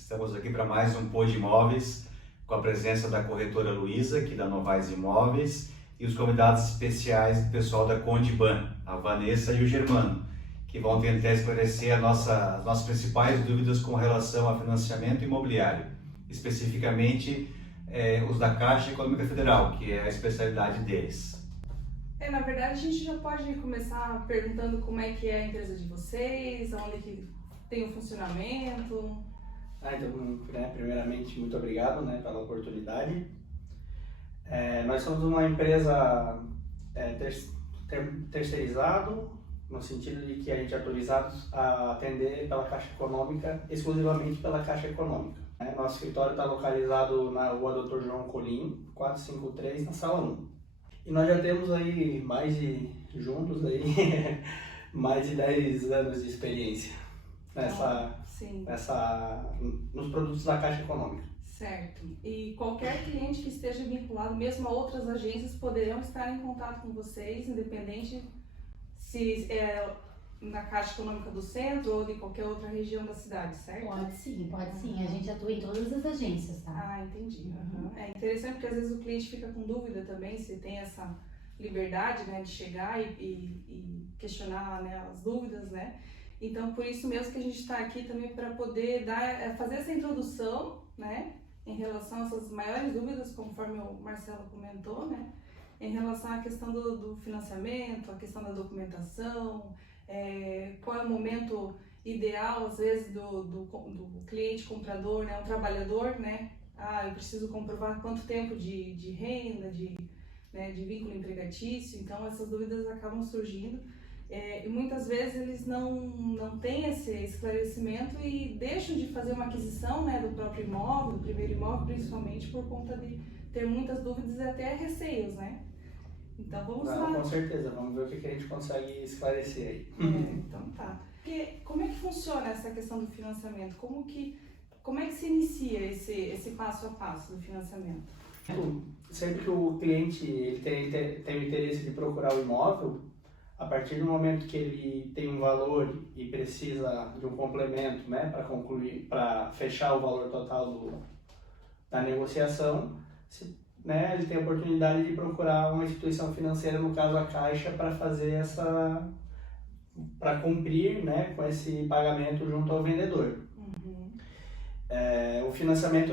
Estamos aqui para mais um Pod Imóveis, com a presença da corretora Luísa, aqui da Novais Imóveis, e os convidados especiais do pessoal da Condiban, a Vanessa e o Germano, que vão tentar esclarecer as nossas principais dúvidas com relação a financiamento imobiliário, especificamente os da Caixa Econômica Federal, que é a especialidade deles. Na verdade, a gente já pode começar perguntando como é que é a empresa de vocês, onde que tem o funcionamento. Então, primeiramente, muito obrigado pela oportunidade. Nós somos uma empresa terceirizado, no sentido de que a gente é autorizado a atender pela Caixa Econômica, exclusivamente pela Caixa Econômica. Nosso escritório está localizado na rua Dr. João Colim, 453, na sala 1. E nós já temos aí mais de 10 anos de experiência nos produtos da Caixa Econômica. Certo. E qualquer cliente que esteja vinculado, mesmo a outras agências, poderão estar em contato com vocês, independente se é na Caixa Econômica do Centro ou de qualquer outra região da cidade, certo? Pode sim. A gente atua em todas as agências, tá? Ah, entendi. É interessante porque às vezes o cliente fica com dúvida também, se tem essa liberdade, de chegar e questionar, as dúvidas, Então, por isso mesmo que a gente está aqui também para poder fazer essa introdução, em relação a essas maiores dúvidas, conforme o Marcelo comentou, em relação à questão do financiamento, a questão da documentação, qual é o momento ideal, às vezes, do cliente comprador, o trabalhador, eu preciso comprovar quanto tempo de renda, de vínculo empregatício, então essas dúvidas acabam surgindo. E muitas vezes eles não têm esse esclarecimento e deixam de fazer uma aquisição do próprio imóvel, do primeiro imóvel, principalmente por conta de ter muitas dúvidas e até receios, Então vamos lá. Com certeza, vamos ver o que a gente consegue esclarecer aí. Então tá. Como é que funciona essa questão do financiamento? Como é que se inicia esse passo a passo do financiamento? Sempre que o cliente tem o interesse de procurar o imóvel, a partir do momento que ele tem um valor e precisa de um complemento, para concluir, para fechar o valor total da negociação, ele tem a oportunidade de procurar uma instituição financeira, no caso a Caixa, para fazer para cumprir, com esse pagamento junto ao vendedor. O financiamento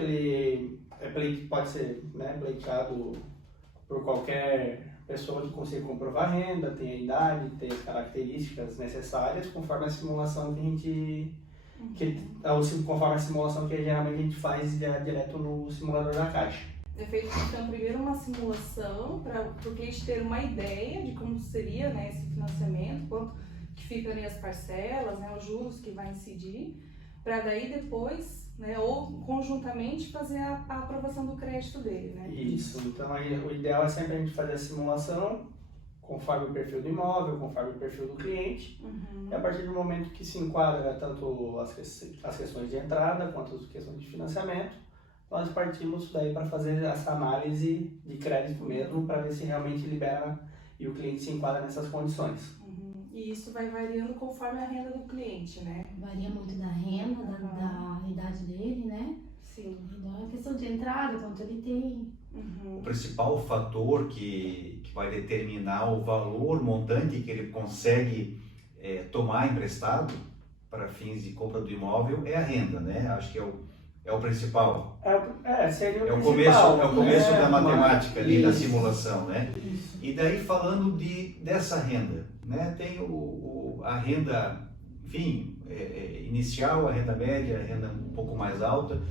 pode ser pleiteado por qualquer pessoa que consiga comprovar a renda, tem a idade, tem as características necessárias, conforme a simulação conforme a simulação que geralmente a gente faz direto no simulador da Caixa. É feito, então, primeiro uma simulação para o cliente ter uma ideia de como seria esse financiamento, quanto que ficam ali as parcelas, os juros que vai incidir, para daí depois, ou conjuntamente fazer a aprovação do crédito dele, Isso, então o ideal é sempre a gente fazer a simulação conforme o perfil do imóvel, conforme o perfil do cliente, e a partir do momento que se enquadra tanto as questões de entrada quanto as questões de financiamento, nós partimos daí para fazer essa análise de crédito mesmo, para ver se realmente libera e o cliente se enquadra nessas condições. E isso vai variando conforme a renda do cliente, Varia muito da renda, da idade dele, Sim. Da questão de entrada, quanto ele tem. O principal fator que vai determinar o valor montante que ele consegue tomar emprestado para fins de compra do imóvel é a renda, Acho que é o principal. Seria o principal. É o começo da matemática ali, da Isso. simulação, Isso. E daí falando dessa renda, tem a renda, enfim, inicial, a renda média, a renda um pouco mais alta,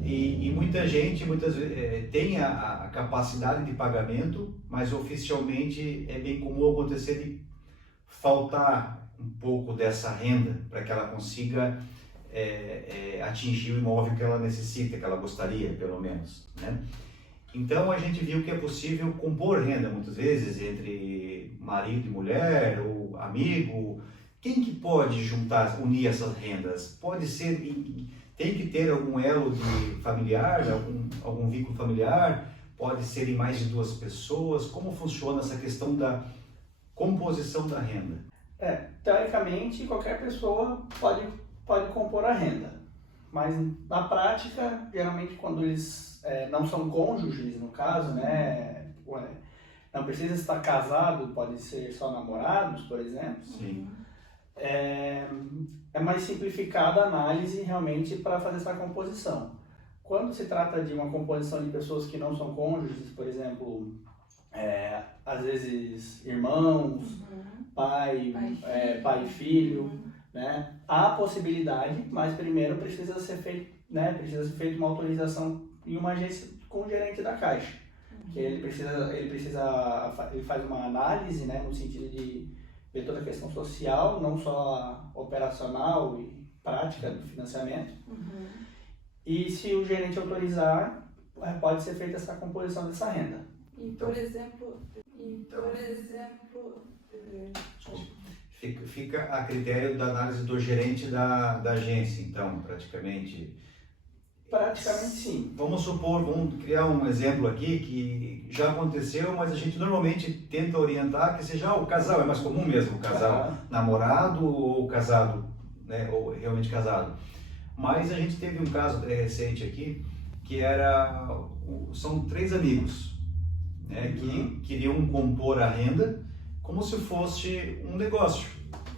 e muita gente muitas vezes tem a capacidade de pagamento, mas oficialmente é bem comum acontecer de faltar um pouco dessa renda para que ela consiga atingir o imóvel que ela necessita, que ela gostaria, pelo menos, Então a gente viu que é possível compor renda muitas vezes entre marido e mulher ou amigo. Quem que pode unir essas rendas? Pode ser, tem que ter algum elo de familiar, algum vínculo familiar, pode ser em mais de 2 pessoas. Como funciona essa questão da composição da renda? Teoricamente, qualquer pessoa pode compor a renda, Mas na prática, geralmente quando eles não são cônjuges, no caso, né? Não precisa estar casado, pode ser só namorados, por exemplo. Sim. É mais simplificada a análise realmente para fazer essa composição. Quando se trata de uma composição de pessoas que não são cônjuges, por exemplo, às vezes irmãos, pai e filho, né? Há possibilidade, mas primeiro precisa ser feito, né? Precisa ser feita uma autorização em uma agência com o gerente da Caixa, que ele faz uma análise, né? No sentido de ver toda a questão social, não só operacional e prática do financiamento. E se o gerente autorizar, pode ser feita essa composição dessa renda. E por exemplo, Fica a critério da análise do gerente da agência, então, praticamente. Praticamente sim. Vamos supor, vamos criar um exemplo aqui que já aconteceu, mas a gente normalmente tenta orientar que seja o casal, é mais comum mesmo, o casal namorado ou casado, né, ou realmente casado. Mas a gente teve um caso recente aqui, que são 3 amigos, né, que queriam compor a renda como se fosse um negócio,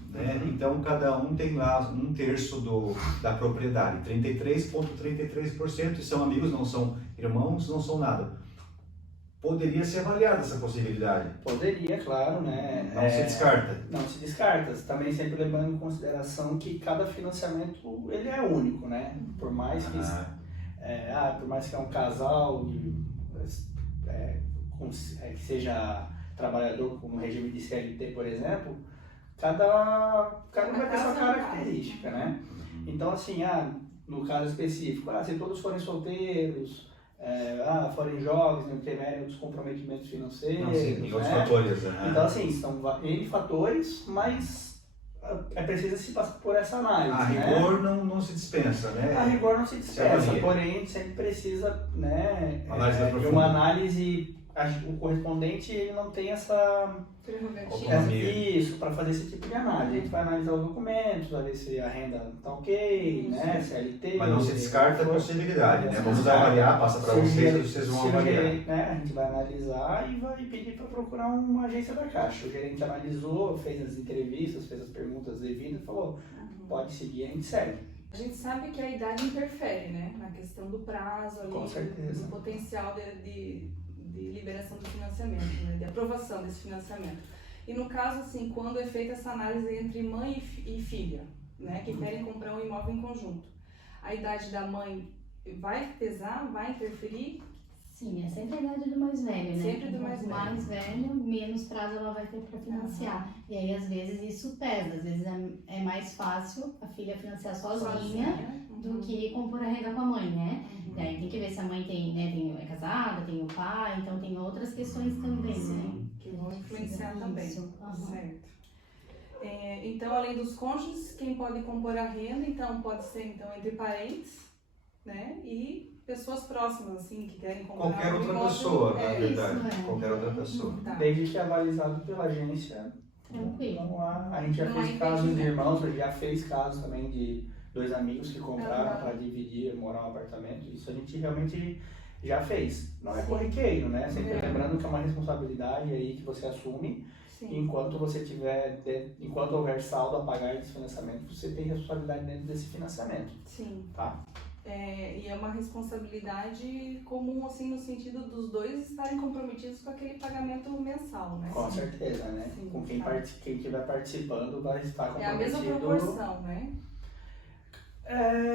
né? Então cada um tem lá 1/3 da propriedade, 33,33%, e são amigos, não são irmãos, não são nada. Poderia ser avaliada essa possibilidade? Poderia, claro, né? Não se descarta? Não se descarta, também sempre levando em consideração que cada financiamento ele é único, né? Por mais que é um casal que seja trabalhador com regime de CLT, por exemplo, cada um vai ter sua característica, né? Então, assim, no caso específico, se todos forem solteiros, forem jovens, não tiverem outros comprometimentos financeiros, não, sim, tem outros né? fatores. Então, assim, são N fatores, mas é preciso se passar por essa análise. A rigor não se dispensa, né? A rigor não se dispensa, porém a gente sempre precisa, né, de uma análise. O correspondente ele não tem essa isso para fazer esse tipo de análise. A gente vai analisar os documentos, vai ver se a renda está ok, né, CLT. Mas não se descarta a possibilidade, né? Vamos avaliar, passa para vocês vão avaliar. Né, a gente vai analisar e vai pedir para procurar uma agência da Caixa. O gerente analisou, fez as entrevistas, fez as perguntas devidas, falou, pode seguir, a gente segue. A gente sabe que a idade interfere, né, na questão do prazo, ali, com certeza, do potencial de liberação do financiamento, né, de aprovação desse financiamento. E no caso, assim, quando é feita essa análise entre mãe e filha, né, que querem comprar um imóvel em conjunto, a idade da mãe vai pesar, vai interferir? Sim, é sempre a idade do mais velho, né? Sempre do mais velho. Mais velho, menos prazo ela vai ter para financiar. E aí, às vezes, isso pesa. Às vezes é mais fácil a filha financiar sozinha do que compor a renda com a mãe, né? E aí tem que ver se a mãe é casada, tem o pai, então tem outras questões também, né? Que vão influenciar também. Isso. Certo. Então, além dos cônjuges, quem pode compor a renda, então, pode ser entre parentes, né? E pessoas próximas, assim, que querem comprar qualquer outra imóvel, pessoa, na verdade. Isso, qualquer outra pessoa. Tá. Desde que é avalizado pela agência. Tranquilo. A gente já fez casos de irmãos, já fez casos também de 2 amigos que compraram para dividir, morar um apartamento. Isso a gente realmente já fez. Não é corriqueiro, né? Sempre lembrando que é uma responsabilidade aí que você assume. Sim. Enquanto houver saldo a pagar desse financiamento, você tem responsabilidade dentro desse financiamento. Sim. Tá? E é uma responsabilidade comum, assim, no sentido dos dois estarem comprometidos com aquele pagamento mensal, né? Com certeza, né? Sim, com quem estiver participando vai estar comprometido. É a mesma proporção, né?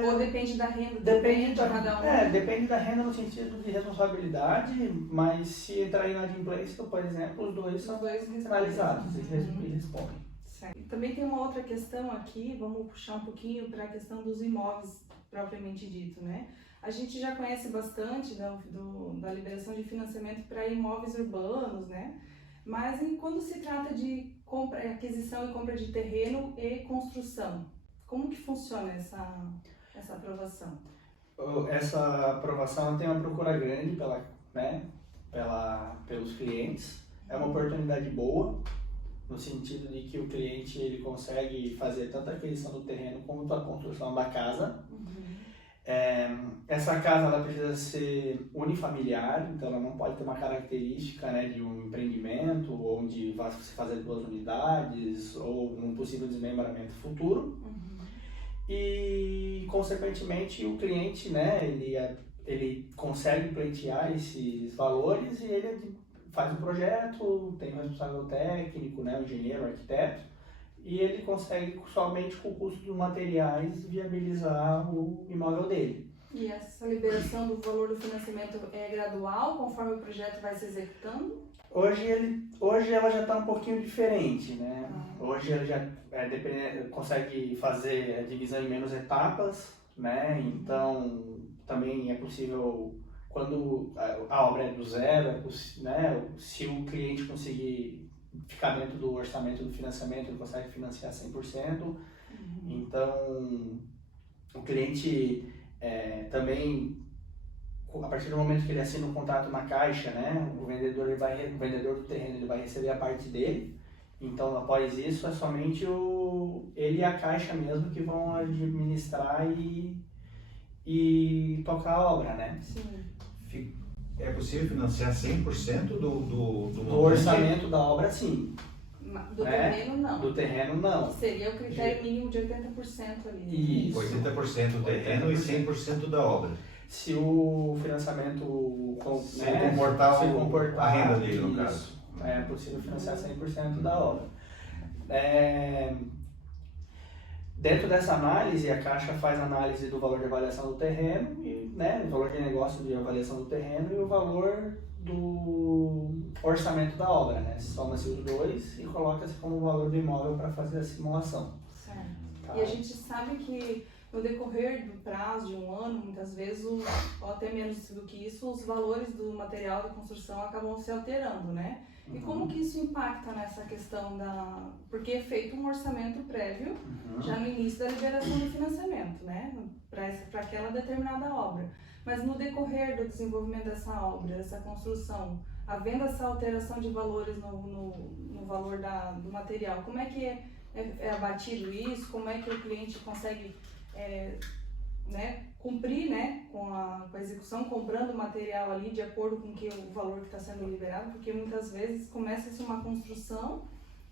Ou depende da renda? Depende da cada um. Depende da renda no sentido de responsabilidade, mas se entrar inadimplência, por exemplo, os dois são analisados e respondem. Certo. Também tem uma outra questão aqui, vamos puxar um pouquinho para a questão dos imóveis propriamente dito, né? A gente já conhece bastante da liberação de financiamento para imóveis urbanos, né? Mas quando se trata de aquisição e compra de terreno e construção, como que funciona essa aprovação? Essa aprovação tem uma procura grande pelos clientes. É uma oportunidade boa, no sentido de que o cliente ele consegue fazer tanto a aquisição do terreno quanto a construção da casa. essa casa ela precisa ser unifamiliar, então ela não pode ter uma característica, né, de um empreendimento, onde vai se fazer 2 unidades, ou um possível desmembramento futuro. E, consequentemente, o cliente, né, ele consegue pleitear esses valores e ele faz o projeto, tem o responsável técnico, né, o engenheiro, o arquiteto, e ele consegue somente com o custo dos materiais viabilizar o imóvel dele. E essa liberação do valor do financiamento é gradual, conforme o projeto vai se executando? Hoje ela já está um pouquinho diferente, né? Hoje ela já consegue fazer a divisão em menos etapas, né? Então também é possível, quando a obra é do zero, né? Se o cliente conseguir ficar dentro do orçamento do financiamento, ele consegue financiar 100%. Então o cliente também, a partir do momento que ele assina um contrato na Caixa, né, o vendedor do terreno ele vai receber a parte dele. Então, após isso, é somente ele e a Caixa mesmo que vão administrar e tocar a obra, né? Sim. É possível financiar 100% do orçamento da obra, sim. Do terreno, não. Do terreno, não. Seria o critério mínimo de 80% ali. Isso. 80% do terreno e 100% da obra. Se o financiamento comportar a renda dele, no caso. É possível financiar 100% da obra. Dentro dessa análise, a Caixa faz análise do valor de avaliação do terreno, e, né, o valor de negócio de avaliação do terreno e o valor do orçamento da obra, né? Soma-se os dois e coloca-se como valor do imóvel para fazer a simulação. Certo. Tá? E a gente sabe que no decorrer do prazo de um ano, muitas vezes, ou até menos do que isso, os valores do material da construção acabam se alterando, né? E como que isso impacta nessa questão da... Porque é feito um orçamento prévio já no início da liberação do financiamento, né? Para aquela determinada obra. Mas no decorrer do desenvolvimento dessa obra, dessa construção, havendo essa alteração de valores no valor do material, como é que é abatido isso? Como é que o cliente consegue cumprir, né, com a execução, comprando o material ali de acordo com o valor que está sendo liberado? Porque muitas vezes começa-se uma construção,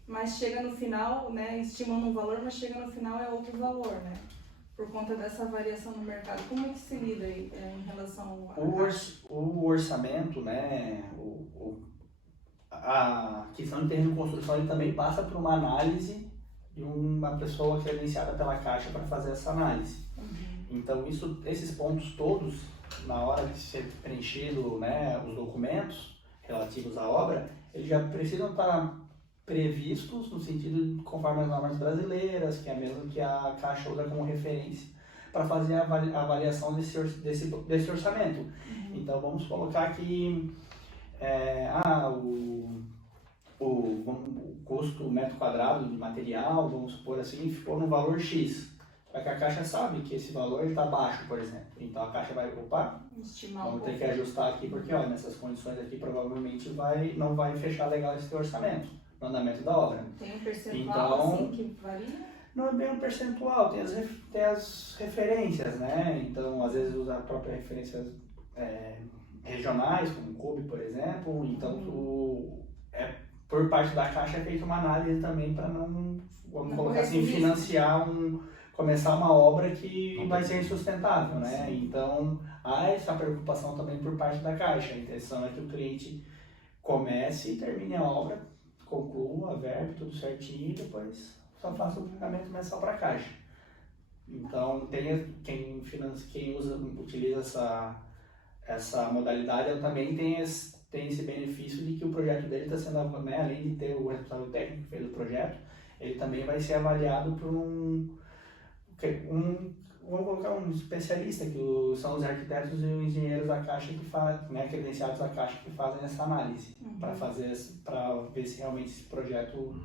mas chega no final, né, estimando um valor, mas chega no final é outro valor, né? Por conta dessa variação no mercado. Como é que se lida aí em relação o orçamento, né, a questão de terreno de construção, ele também passa por uma análise de uma pessoa credenciada pela Caixa para fazer essa análise. Então, esses pontos todos, na hora de ser preenchido, né, os documentos relativos à obra, eles já precisam estar previstos no sentido de conforme as normas brasileiras, que é a mesma que a Caixa usa como referência para fazer a avaliação desse orçamento. Então, vamos colocar que o custo metro quadrado de material, vamos supor assim, ficou no valor X. Só que a Caixa sabe que esse valor está baixo, por exemplo. Então a Caixa vai, vamos ter que ajustar aqui, porque olha, nessas condições aqui provavelmente não vai fechar legal esse orçamento no andamento da obra. Tem um percentual assim que varia? Não é bem um percentual, tem as referências, né? Então às vezes usa a própria referências regionais, como o CUB, por exemplo. Então por parte da Caixa é feita uma análise também para não, vamos colocar assim, começar uma obra que vai ser insustentável, né? Sim. Então, há essa preocupação também por parte da Caixa. A intenção é que o cliente comece e termine a obra, conclua, verbe tudo certinho e depois só faça o pagamento mensal para a Caixa. Então, quem utiliza essa modalidade também tem esse benefício de que o projeto dele está sendo, né, além de ter o responsável técnico que fez o projeto, ele também vai ser avaliado por vamos colocar um especialista, que são os arquitetos e os engenheiros da Caixa que fazem, né, credenciados da Caixa, que fazem essa análise, para ver se realmente esse projeto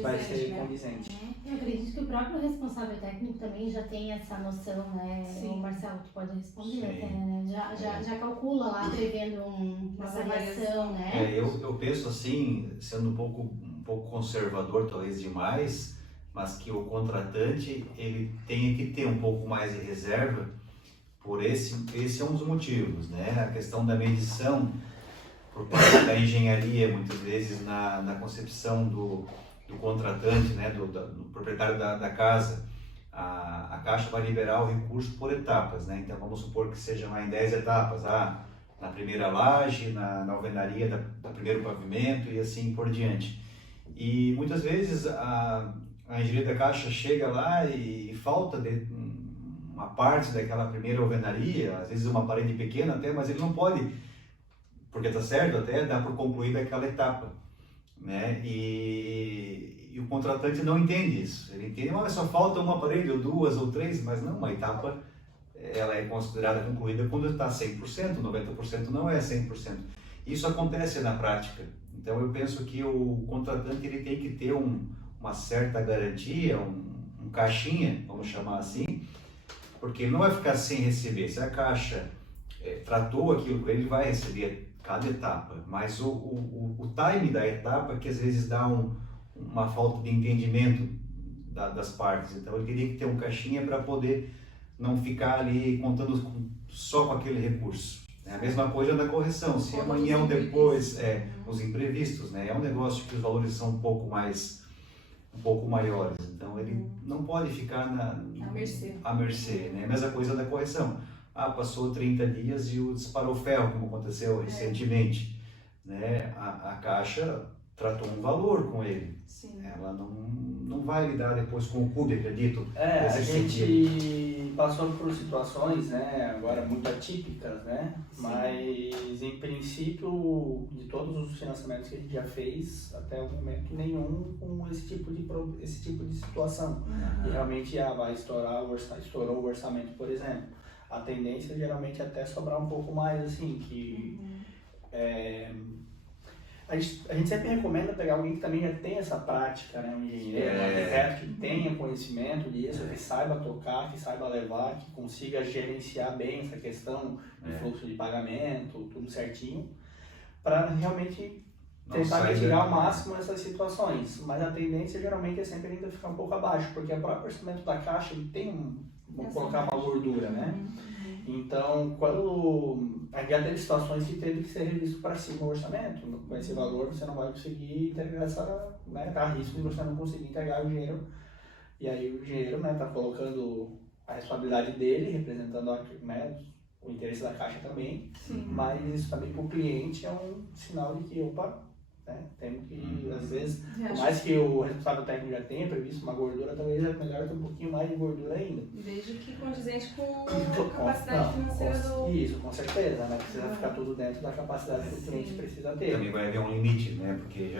vai ser condizente. Eu acredito que o próprio responsável técnico também já tem essa noção, né? Sim. O Marcelo que pode responder Sim. até, né? Já calcula lá, prevendo uma variação, né? Eu penso assim, sendo um pouco conservador, talvez demais, mas que o contratante ele tenha que ter um pouco mais de reserva, Esse é um dos motivos, né? A questão da medição por parte da engenharia, muitas vezes na concepção do contratante, né? Do proprietário da casa, a Caixa vai liberar o recurso por etapas, né? Então vamos supor que seja lá em 10 etapas, na primeira laje, na alvenaria do primeiro pavimento e assim por diante. E muitas vezes a engenharia da Caixa chega lá e falta uma parte daquela primeira alvenaria, às vezes uma parede pequena até, mas ele não pode, porque está certo até, dá por concluída aquela etapa, né? E o contratante não entende isso. Ele entende, mas só falta uma parede ou duas ou três, mas não, uma etapa ela é considerada concluída quando está 100%, 90% não é 100%. Isso acontece na prática. Então eu penso que o contratante ele tem que ter uma certa garantia, um caixinha, vamos chamar assim, porque ele não vai ficar sem receber. Se a Caixa tratou aquilo, ele vai receber cada etapa, mas o time da etapa que às vezes dá uma falta de entendimento das partes. Então ele teria que ter um caixinha para poder não ficar ali contando só com aquele recurso. É a mesma coisa da correção, se amanhã ou depois, os imprevistos, né? É um negócio que os valores são um pouco maiores, então ele não pode ficar à mercê, né? A mesma coisa da correção. Passou 30 dias e disparou ferro, como aconteceu recentemente, né? A Caixa tratou um valor com ele. Sim. Ela não vai lidar depois com o CUB, acredito. A gente passou por situações, né, agora muito atípicas, né? Sim. Mas em princípio, de todos os financiamentos que a gente já fez, até o momento nenhum com esse tipo de situação. E realmente estourou o orçamento, por exemplo. A tendência geralmente é até sobrar um pouco mais, assim, que a gente sempre recomenda pegar alguém que também já tem essa prática, né? Um engenheiro, um arquiteto que tenha conhecimento disso, que saiba tocar, que saiba levar, que consiga gerenciar bem essa questão do fluxo de pagamento, tudo certinho, para realmente tentar mitigar ao máximo essas situações. Mas a tendência geralmente é sempre ainda ficar um pouco abaixo, porque o próprio orçamento da Caixa ele tem vamos colocar uma gordura, né? Então, quando a gente já teve situações que teve que ser revisto para cima o orçamento, com esse valor você não vai conseguir entregar essa, né, tá a risco de você não conseguir entregar o dinheiro, e aí o engenheiro, né, tá colocando a responsabilidade dele, representando né, o interesse da Caixa também. Sim. Mas isso também para o cliente é um sinal de que, né, temos que, às vezes, por mais que o responsável técnico já tenha previsto uma gordura, talvez é melhor ter um pouquinho mais de gordura ainda. Desde que condizente com a capacidade financeira do... Isso, com certeza, né? Precisa ficar tudo dentro da capacidade que o cliente precisa ter. Também vai haver um limite, né? Porque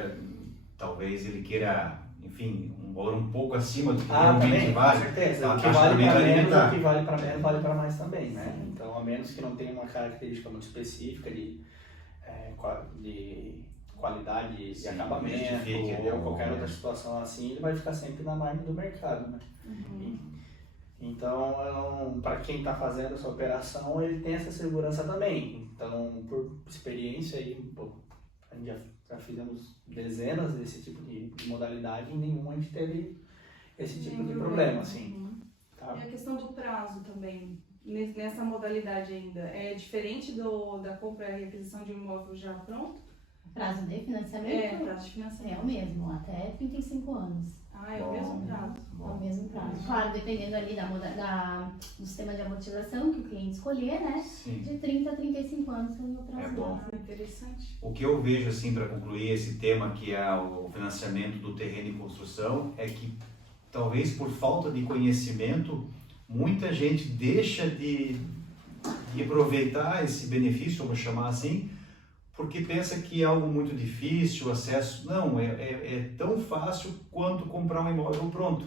talvez ele queira, enfim, um valor um pouco acima do que realmente vale. Com certeza. Então, o que vale para menos, o que vale para menos, vale para mais também, né? Então, a menos que não tenha uma característica muito específica de qualidade de acabamento ou qualquer outra situação assim, ele vai ficar sempre na margem do mercado, né? Então, para quem está fazendo essa operação, ele tem essa segurança também. Então, por experiência, aí, a gente já fizemos dezenas desse tipo de modalidade e nenhuma a gente teve esse tipo de problema, assim. Tá? E a questão do prazo também, nessa modalidade ainda, é diferente da compra e aquisição de um imóvel já pronto? Prazo de financiamento? Prazo de financiamento. É o mesmo, até 35 anos. É o mesmo prazo. É o mesmo prazo. Claro, dependendo ali do sistema de amortização que o cliente escolher, né? Sim. De 30 a 35 anos é o prazo. bom. Interessante. O que eu vejo, assim, para concluir esse tema, que é o financiamento do terreno em construção, é que talvez por falta de conhecimento, muita gente deixa de aproveitar esse benefício, vamos chamar assim, porque pensa que é algo muito difícil, o acesso. Não, é tão fácil quanto comprar um imóvel pronto.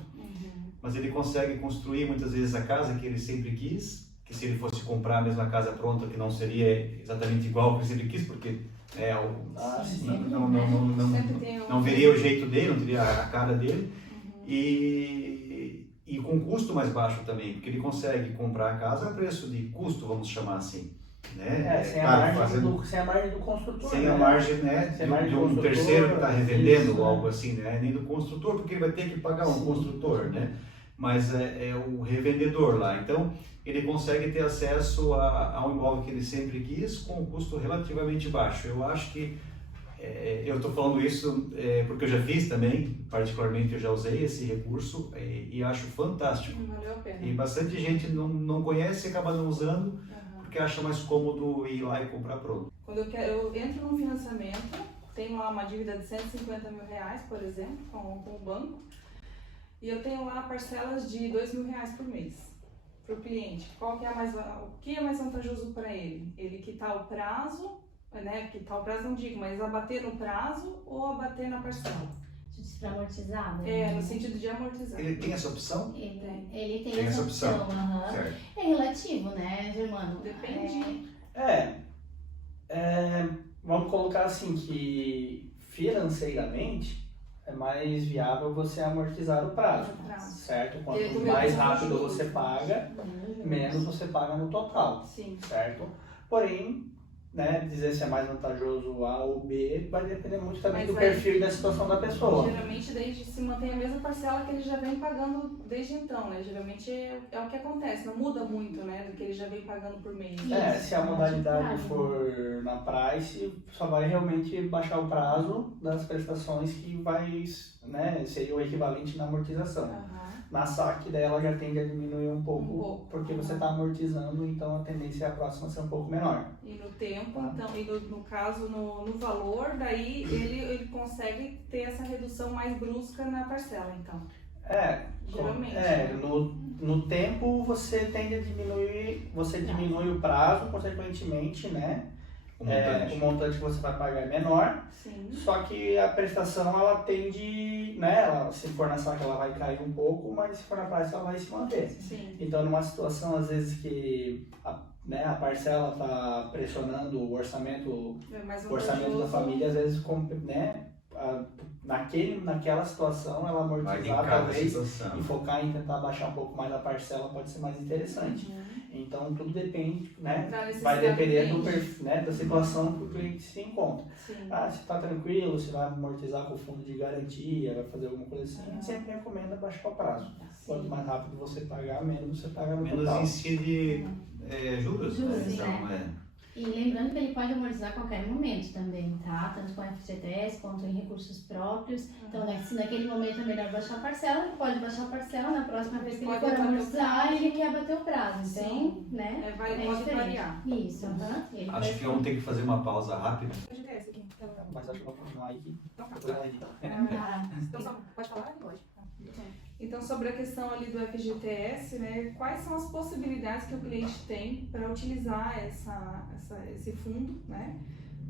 Mas ele consegue construir muitas vezes a casa que ele sempre quis, que se ele fosse comprar a mesma casa pronta, que não seria exatamente igual ao que ele quis, porque não veria o jeito dele, não teria a cara dele. E com custo mais baixo também, porque ele consegue comprar a casa a preço de custo, vamos chamar assim. Né? Sem a margem do construtor. Sem a margem, né, de um terceiro que está revendendo ou algo assim, né? Nem do construtor, porque ele vai ter que pagar um construtor, né? mas é o revendedor lá. Então, ele consegue ter acesso a um imóvel que ele sempre quis com um custo relativamente baixo. Eu acho que, eu estou falando isso porque eu já fiz também, particularmente eu já usei esse recurso e acho fantástico. Valeu a pena. E bastante gente não conhece e acaba não usando Aham. porque acha mais cômodo ir lá e comprar pronto. Quando eu entro num financiamento, tenho lá uma dívida de R$150 mil, por exemplo, com o banco, e eu tenho lá parcelas de R$2.000 por mês para o cliente. O que é mais vantajoso para ele? Ele quitar o prazo, né? Quitar o prazo não digo, mas abater no prazo ou abater na parcela. Para amortizar, né? No sentido de amortizar. Ele tem essa opção? Ele tem Tem essa essa opção. opção. Aham. Certo. É relativo, né, Germano? Depende. Vamos colocar assim que financeiramente é mais viável você amortizar o prazo, certo? Quanto mais rápido você paga, menos você paga no total, Sim. certo? Porém, né, dizer se é mais vantajoso A ou B vai depender muito também Mas do aí, perfil e da situação da pessoa. Geralmente desde se mantém a mesma parcela que ele já vem pagando desde então, né? Geralmente é o que acontece, não muda muito, né, do que ele já vem pagando por mês. Se a modalidade for na price, só vai realmente baixar o prazo das prestações que vai, né, seria o equivalente na amortização. Aham. Na saque dela já tende a diminuir um pouco, porque você está amortizando, então a tendência é a próxima ser um pouco menor. E no tempo, então, e no caso, no valor, daí ele consegue ter essa redução mais brusca na parcela, então. Geralmente. No tempo você tende a diminuir, você diminui o prazo, consequentemente, né? O montante que você vai pagar é menor. Sim. Só que a prestação ela tende, né? Se for na saque ela vai cair um pouco, mas se for na price ela vai se manter. Sim. Então, numa situação às vezes que a parcela está pressionando o orçamento da família, às vezes, né? Naquela situação, ela amortizar talvez e focar em tentar baixar um pouco mais a parcela pode ser mais interessante. Então tudo depende, né? Vai depender do perfil, né? Da situação que o cliente se encontra. Sim. Se está tranquilo, se vai amortizar com o fundo de garantia, vai fazer alguma coisa assim, a gente sempre recomenda baixar o prazo. Quanto mais rápido você pagar, menos você paga no menos total. incide juros. Juros, Então, né? E lembrando que ele pode amortizar a qualquer momento também, tá? Tanto com FGTS quanto em recursos próprios. Então, né, se naquele momento é melhor baixar a parcela, ele pode baixar a parcela, na próxima vez que ele for amortizar, ele quer bater o prazo. Então, né? Pode variar. Isso, Acho que vamos ter que fazer uma pausa rápida. FGTS aqui. Mas acho que vou continuar aqui. Então, pode falar? Pode. Então, sobre a questão ali do FGTS, né, quais são as possibilidades que o cliente tem para utilizar esse fundo, né,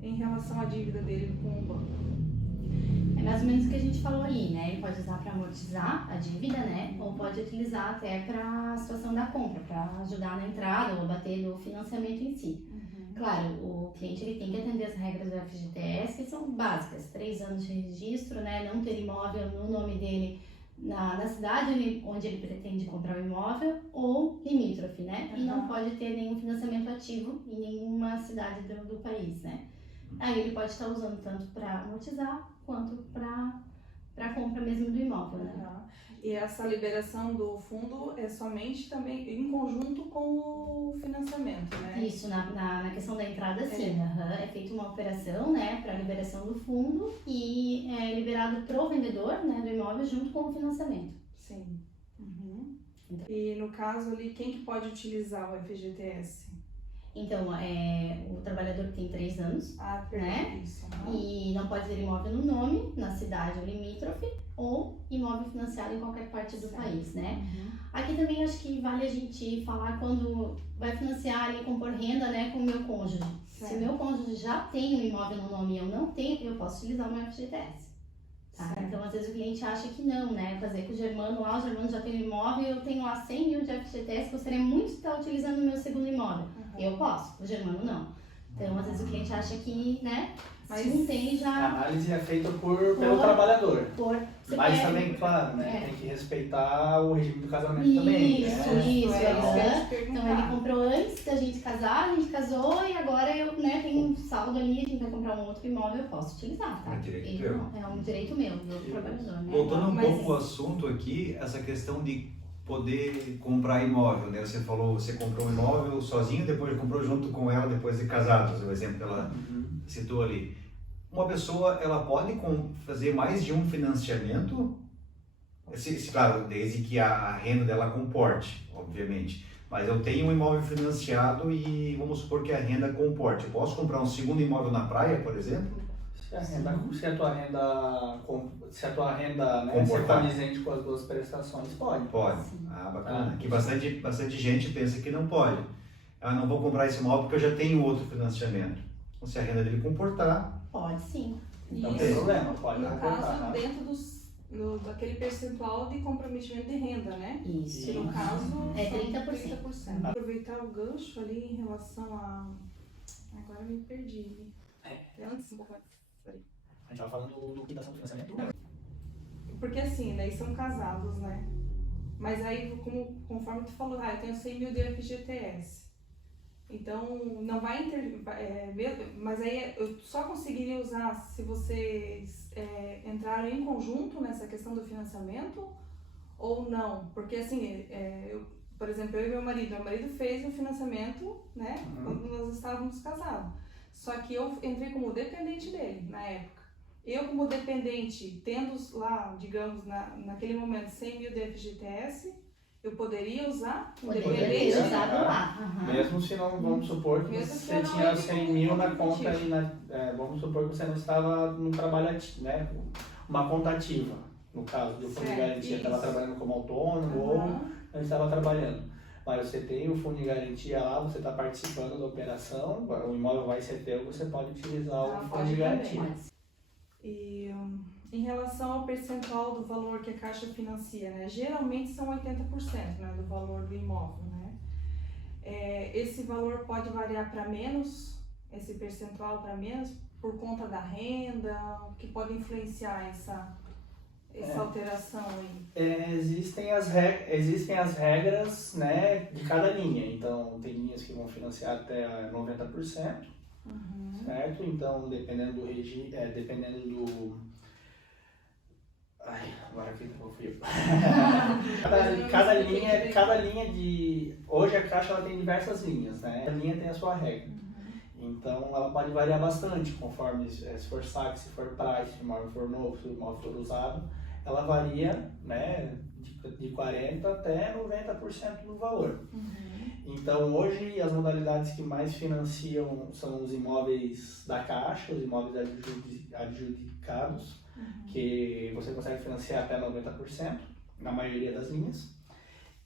em relação à dívida dele com o banco? É mais ou menos o que a gente falou ali, né? Ele pode usar para amortizar a dívida, né? Ou pode utilizar até para a situação da compra, para ajudar na entrada ou bater no financiamento em si. Claro, o cliente ele tem que atender as regras do FGTS, que são básicas: 3 anos de registro, né? Não ter imóvel no nome dele na cidade onde ele pretende comprar o imóvel ou limítrofe, né? E não pode ter nenhum financiamento ativo em nenhuma cidade do país, né? Aí ele pode estar usando tanto para amortizar quanto para compra mesmo do imóvel, né? E essa liberação do fundo é somente também em conjunto com o financiamento, né? Isso, na questão da entrada, sim. É feita uma operação, né, para liberação do fundo e é liberado pro vendedor, né, do imóvel junto com o financiamento. Sim. E no caso ali, quem que pode utilizar o FGTS? Então, o trabalhador tem 3 anos, né? Isso. E não pode ter imóvel no nome, na cidade ou limítrofe, ou imóvel financiado em qualquer parte do país, né? Aqui também acho que vale a gente falar quando vai financiar e compor renda, né, com o meu cônjuge. Se o meu cônjuge já tem um imóvel no nome e eu não tenho, eu posso utilizar o meu FGTS. Tá? Então, às vezes o cliente acha que não, né? Fazer com o Germano lá, o Germano já tem um imóvel e eu tenho lá 100 mil de FGTS, gostaria muito de estar utilizando o meu segundo imóvel. Eu posso, o Germano não. Então, às vezes o cliente acha que, né? Mas se não tem, já... A análise é feita pelo trabalhador. Mas também, claro, né? Tem que respeitar o regime do casamento também. Isso. Então ele comprou antes da gente casar, a gente casou e agora eu, né, tenho um saldo ali, a gente vai comprar um outro imóvel, eu posso utilizar, tá? É direito meu. É um direito meu, do trabalhador, né? Voltando um pouco ao assunto aqui, essa questão de poder comprar imóvel, né? Você falou, você comprou um imóvel sozinho, depois comprou junto com ela depois de casados, o exemplo que ela citou ali. Uma pessoa, ela pode fazer mais de um financiamento, claro, desde que a renda dela comporte, obviamente. Mas eu tenho um imóvel financiado e vamos supor que a renda comporte. Eu posso comprar um segundo imóvel na praia, por exemplo? Se a tua renda né, se Comportar. condizente com as duas prestações, pode. Pode. Ah, bacana. Que bastante gente pensa que não pode. Ah, não vou comprar esse imóvel porque eu já tenho outro financiamento. Então, se a renda dele comportar, Pode sim. Não Isso, tem problema, pode no comportar. caso, Né? dentro daquele percentual de comprometimento de renda, né? Isso. Que no caso É são 30%. 30%. Aproveitar o gancho ali em relação a... Agora eu me perdi. Antes, um pouco antes. A gente estava falando do quitação do financiamento. Porque assim, daí são casados, né? Mas aí, conforme tu falou, eu tenho 100 mil de FGTS. Então, não vai mas aí eu só conseguiria usar se vocês entrarem em conjunto nessa questão do financiamento ou não? Porque assim, por exemplo, eu e meu marido fez o financiamento, né? Quando nós estávamos casados. Só que eu entrei como dependente dele, na época. Eu como dependente, tendo lá, digamos, naquele momento 100 mil de FGTS, eu poderia usar, Poderia independente ter usado lá. Mesmo se não, vamos supor que Mesmo que você eu não tinha entre 100 como mil na contributivo. conta e vamos supor que você não estava num trabalho ativo, né? Uma conta ativa, no caso do fundo de Certo, garantia, estava isso. trabalhando como autônomo ou não estava trabalhando. Mas você tem o fundo de garantia lá, você está participando da operação, o imóvel vai ser teu, você pode utilizar o fundo pode de garantia. também. E em relação ao percentual do valor que a Caixa financia, né? Geralmente são 80%, né, do valor do imóvel, né? Esse valor pode variar para menos, esse percentual para menos, por conta da renda, o que pode influenciar essa alteração aí? Existem as regras, né, de cada linha. Então, tem linhas que vão financiar até 90%, certo? Então, dependendo do regime, dependendo do... Ai, agora aqui eu fui. Cada linha de... Hoje a Caixa ela tem diversas linhas, né? Cada linha tem a sua regra. Então, ela pode variar bastante, conforme se for saque, se for prazo, se o imóvel for novo, se o imóvel for usado. Ela varia, né, de 40% até 90% do valor. Então, hoje, as modalidades que mais financiam são os imóveis da Caixa, os imóveis adjudicados, que você consegue financiar até 90%, na maioria das linhas.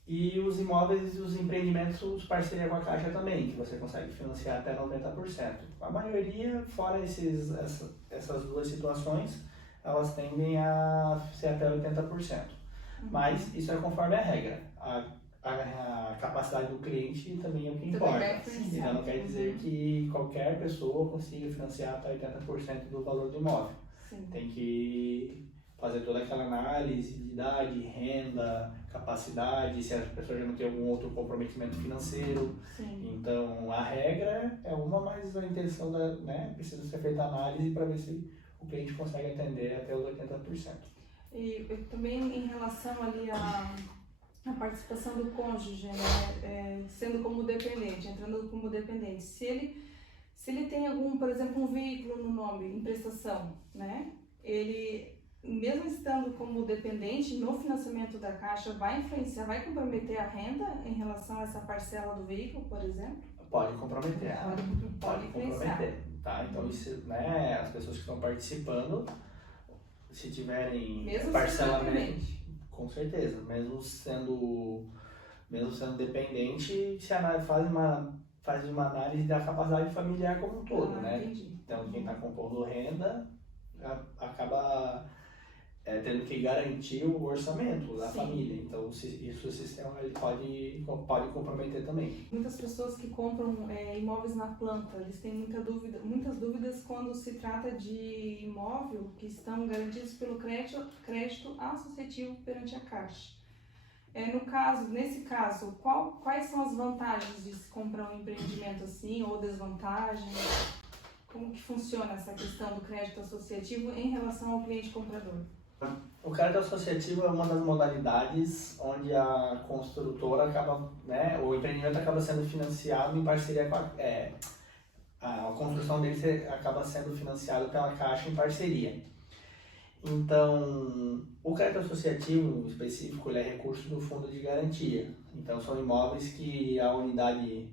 E os imóveis e os empreendimentos parceria com a Caixa também, que você consegue financiar até 90%. A maioria, fora essas duas situações, elas tendem a ser até 80%. Mas isso é conforme a regra. A capacidade do cliente também é o que importa. Então não quer dizer que qualquer pessoa consiga financiar até 80% do valor do imóvel. Sim. Tem que fazer toda aquela análise de idade, renda, capacidade, se a pessoa já não tem algum outro comprometimento financeiro. Sim. Então a regra é uma, mas a intenção precisa ser feita a análise para ver se o cliente consegue atender até os 80%. E também em relação ali à participação do cônjuge, né, sendo como dependente, entrando como dependente, se ele tem algum, por exemplo, um veículo no nome, em prestação, né, ele, mesmo estando como dependente no financiamento da Caixa, vai influenciar, vai comprometer a renda em relação a essa parcela do veículo, por exemplo? Pode comprometer. Pode comprometer. Tá? Então, isso, né, as pessoas que estão participando, se tiverem mesmo parcelamento, com certeza, mesmo sendo dependente, faz uma análise da capacidade familiar como um todo, né? Entendi. Então, quem está compondo renda acaba tendo que garantir o orçamento da família. Então, isso o sistema ele pode comprometer também. Muitas pessoas que compram imóveis na planta, eles têm muitas dúvidas quando se trata de imóvel que estão garantidos pelo crédito associativo perante a Caixa. Nesse caso, quais são as vantagens de se comprar um empreendimento assim, ou desvantagens? Como que funciona essa questão do crédito associativo em relação ao cliente comprador? O crédito associativo é uma das modalidades onde a construtora acaba, né, o empreendimento acaba sendo financiado em parceria com a construção dele acaba sendo financiado pela Caixa em parceria. Então, o crédito associativo, em específico, ele é recurso do fundo de garantia. Então, são imóveis que a unidade,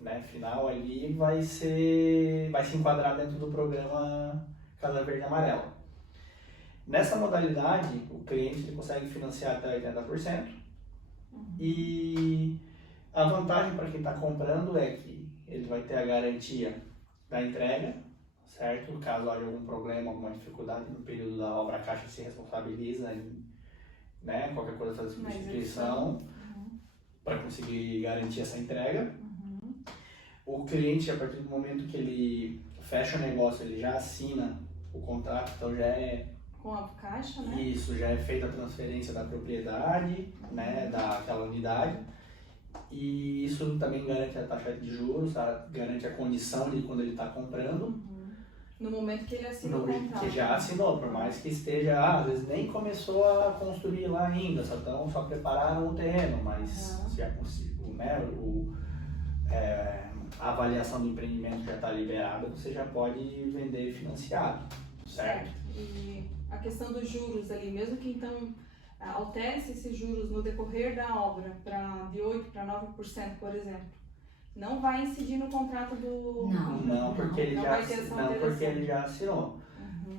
né, final ali vai se enquadrar dentro do programa Casa Verde e Amarela. Nessa modalidade, o cliente ele consegue financiar até 80%. E a vantagem para quem está comprando é que ele vai ter a garantia da entrega, certo? Caso haja algum problema, alguma dificuldade no período da obra, a Caixa se responsabiliza em, né, qualquer coisa fazer substituição para conseguir garantir essa entrega. O cliente, a partir do momento que ele fecha o negócio, ele já assina o contrato, então já é... Com a Caixa, né? Isso, já é feita a transferência da propriedade, né, daquela unidade. E isso também garante a taxa de juros, garante a condição de quando ele está comprando. No momento que ele assina o contrato. Que já assinou, por mais que esteja, às vezes nem começou a construir lá ainda, só prepararam o terreno, mas já conseguiu, né, a avaliação do empreendimento já está liberada, você já pode vender financiado, certo? E a questão dos juros ali, mesmo que então altere-se esses juros no decorrer da obra de 8% para 9%, por exemplo, não vai incidir no contrato do... Não, porque ele já assinou.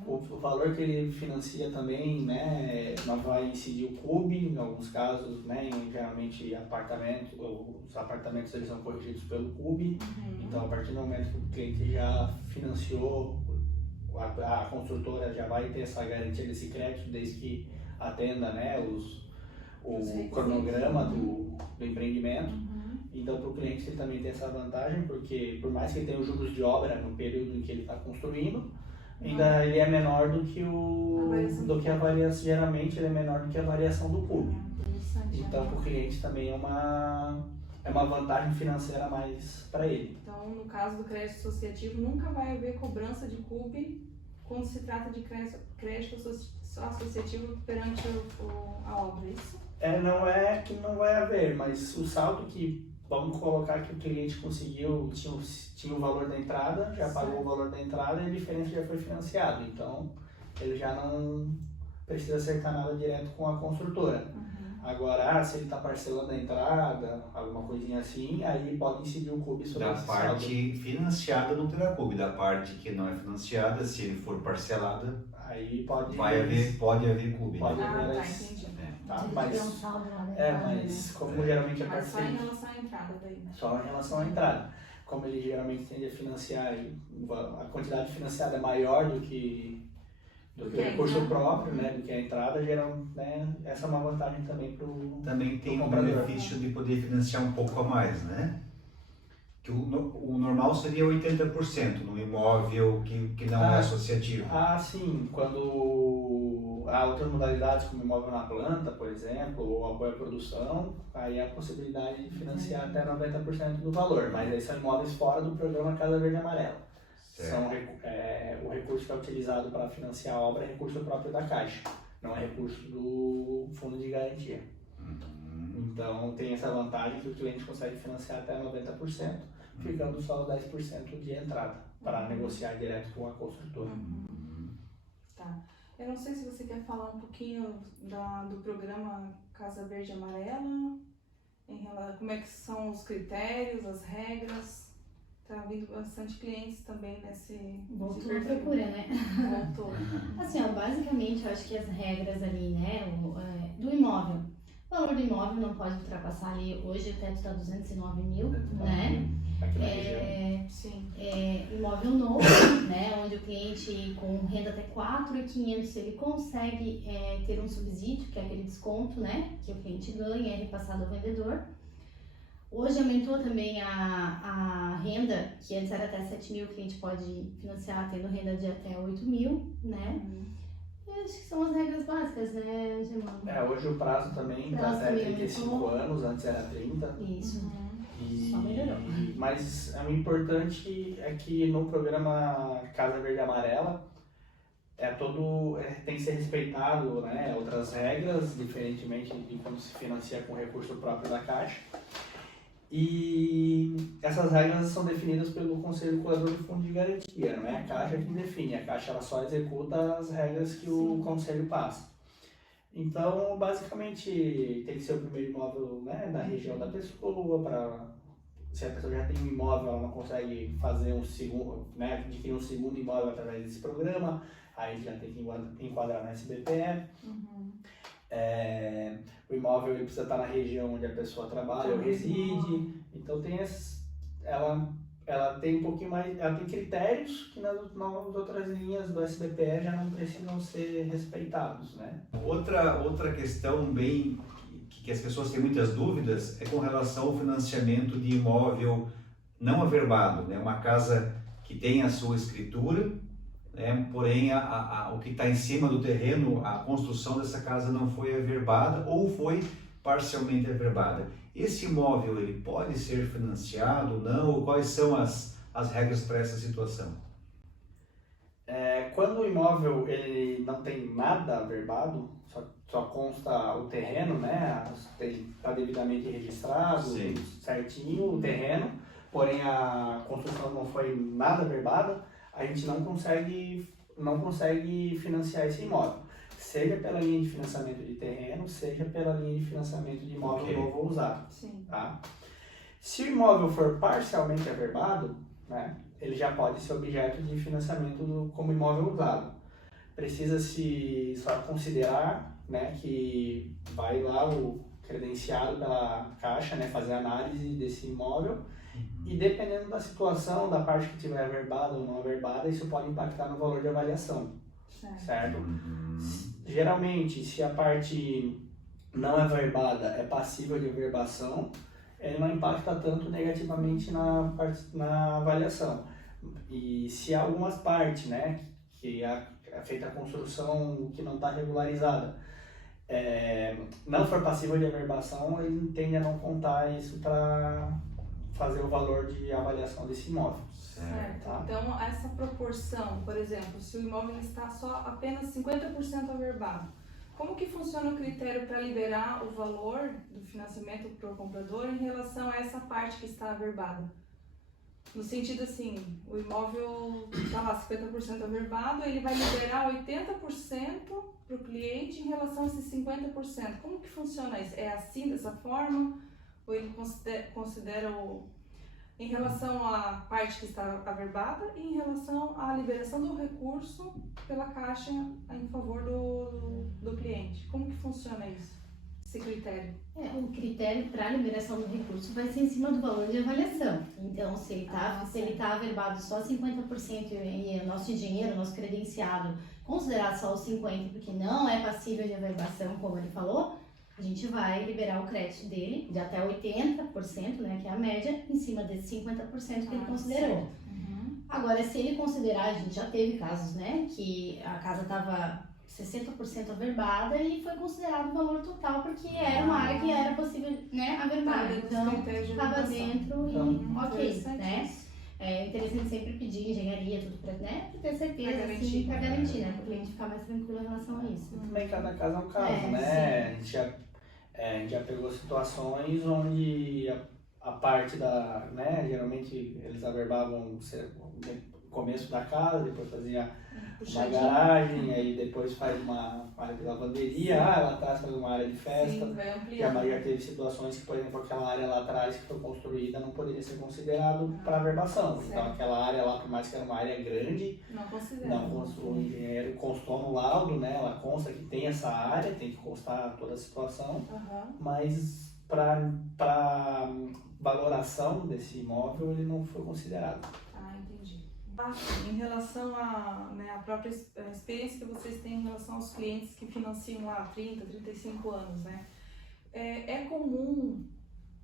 O valor que ele financia também, né, não vai incidir o CUB, em alguns casos, né, geralmente os apartamentos eles são corrigidos pelo CUB, então a partir do momento que o cliente já financiou, a construtora já vai ter essa garantia desse crédito desde que atenda, né, o cronograma do empreendimento. Então, para o cliente ele também tem essa vantagem, porque por mais que ele tenha os juros de obra no período em que ele está construindo, ainda ele é menor do que a variação, geralmente ele é menor do que a variação do CUB. Então, para o cliente também é uma vantagem financeira a mais para ele. Então, no caso do crédito associativo, nunca vai haver cobrança de CUB quando se trata de crédito associativo perante a obra, é isso? Não é que não vai haver, mas o saldo que, vamos colocar que o cliente conseguiu, tinha o valor da entrada, já pagou o valor da entrada e a diferença já foi financiado. Então, ele já não precisa acertar nada direto com a construtora. Agora, se ele está parcelando a entrada, alguma coisinha assim, aí pode incidir o CUB sobre esse saldo. Da parte financiada não terá CUB, da parte que não é financiada, se ele for parcelada, aí pode haver CUB. Pode haver entendi. Mas como geralmente é Mas só parceiro. em relação à entrada daí, né? Só em relação à entrada. Como ele geralmente tende a financiar, a quantidade financiada é maior do que o recurso próprio, né, do que a entrada, né, essa é uma vantagem também para o Também tem o comprador. benefício de poder financiar um pouco a mais, né? Que o normal seria 80% no imóvel que não é associativo. Sim. Quando há outras modalidades, como imóvel na planta, por exemplo, ou apoio à produção, aí há a possibilidade de financiar até 90% do valor, mas aí são imóveis fora do programa Casa Verde e Amarela. O recurso que é utilizado para financiar a obra é recurso próprio da Caixa, não é recurso do fundo de garantia. Então tem essa vantagem que o cliente consegue financiar até 90%, ficando só 10% de entrada para negociar direto com a construtora. Tá. Eu não sei se você quer falar um pouquinho do programa Casa Verde e Amarela, como é que são os critérios, as regras. Tá vindo bastante clientes também nesse Voltou a procura, né? Voltou. Assim, basicamente, eu acho que as regras ali, né, do imóvel. O valor do imóvel não pode ultrapassar ali, hoje o teto está 209 mil, né? Aqui na região. Sim. Imóvel novo, né, onde o cliente com renda até 4.500, ele consegue ter um subsídio, que é aquele desconto, né, que o cliente ganha, é repassado ao vendedor. Hoje aumentou também a renda, que antes era até 7 mil, o cliente pode financiar tendo renda de até 8 mil, né? E acho que são as regras básicas, né, Gemma? Hoje o prazo também está até 35 anos, antes era 30. Isso. Só melhorou. Mas o importante é que no programa Casa Verde e Amarela, tem que ser respeitado, né, outras regras, diferentemente de quando se financia com recurso próprio da Caixa. E essas regras são definidas pelo Conselho Curador do Fundo de Garantia, não é a Caixa que define, a Caixa ela só executa as regras que o Conselho passa. Então, basicamente, tem que ser o primeiro imóvel, né, da região da pessoa, se a pessoa já tem um imóvel, ela não consegue fazer um segundo, né, adquirir um segundo imóvel através desse programa, aí já tem que enquadrar na SBPE. O imóvel ele precisa estar na região onde a pessoa trabalha ou reside, então ela tem um pouquinho mais, ela tem critérios que nas outras linhas do SBPE já não precisam ser respeitados, né? Outra questão bem que as pessoas têm muitas dúvidas é com relação ao financiamento de imóvel não averbado, né? Uma casa que tem a sua escritura, né? Porém o que está em cima do terreno, a construção dessa casa não foi averbada ou foi parcialmente averbada. Esse imóvel ele pode ser financiado ou não? Ou quais são as regras para essa situação? Quando o imóvel ele não tem nada averbado, só consta o terreno, né? Está devidamente registrado, Sim. certinho o terreno, porém a construção não foi nada averbada, a gente não consegue financiar esse imóvel, seja pela linha de financiamento de terreno, seja pela linha de financiamento de imóvel novo ou usado. Sim. Tá? Se o imóvel for parcialmente averbado, né, ele já pode ser objeto de financiamento como imóvel usado. Precisa-se só considerar, né, que vai lá o credenciado pela Caixa, né, fazer análise desse imóvel e dependendo da situação, da parte que tiver averbada ou não averbada, isso pode impactar no valor de avaliação, certo? Geralmente, se a parte não averbada é passível de averbação, ele não impacta tanto negativamente na avaliação. E se há algumas partes, né, que é feita a construção que não está regularizada, não for passível de averbação, ele tende a não contar isso para fazer o valor de avaliação desse imóvel. Certo. Tá? Então, essa proporção, por exemplo, se o imóvel está só apenas 50% averbado, como que funciona o critério para liberar o valor do financiamento para o comprador em relação a essa parte que está averbada? No sentido assim, o imóvel está lá 50% averbado, ele vai liberar 80% para o cliente em relação a esses 50%. Como que funciona isso? É assim, dessa forma? Ou ele considera em relação à parte que está averbada e em relação à liberação do recurso pela Caixa em favor do cliente? Como que funciona isso, esse critério? O critério para liberação do recurso vai ser em cima do valor de avaliação. Então, se ele tá averbado só 50% e o nosso dinheiro, o nosso credenciado, considerar só os 50%, porque não é passível de averbação, como ele falou, a gente vai liberar o crédito dele de até 80%, né, que é a média, em cima desse 50% que ele considerou. Agora, se ele considerar, a gente já teve casos, né, que a casa estava 60% averbada e foi considerado o valor total, porque era uma área que era possível, né, averbar. Então, estava dentro e ok, né? É interessante sempre pedir engenharia, tudo para, né, ter certeza, assim, para garantir, né, para o cliente ficar mais tranquilo em relação a isso. Também cada caso é um caso, né? A gente já pegou situações onde a parte da, né, geralmente eles averbavam o começo da casa, depois fazia uma garagem, aí depois faz uma área de lavanderia, lá atrás faz uma área de festa. Sim, vai E a ampliar. Maria teve situações que, por exemplo, aquela área lá atrás que foi construída não poderia ser considerado para averbação. Certo. Então aquela área lá, por mais que era uma área grande, Não considera. o engenheiro constou no laudo, né? Ela consta que tem essa área, tem que constar toda a situação, mas para valoração desse imóvel ele não foi considerado. Entendi. Em relação à própria experiência que vocês têm em relação aos clientes que financiam lá há 30, 35 anos, né? É comum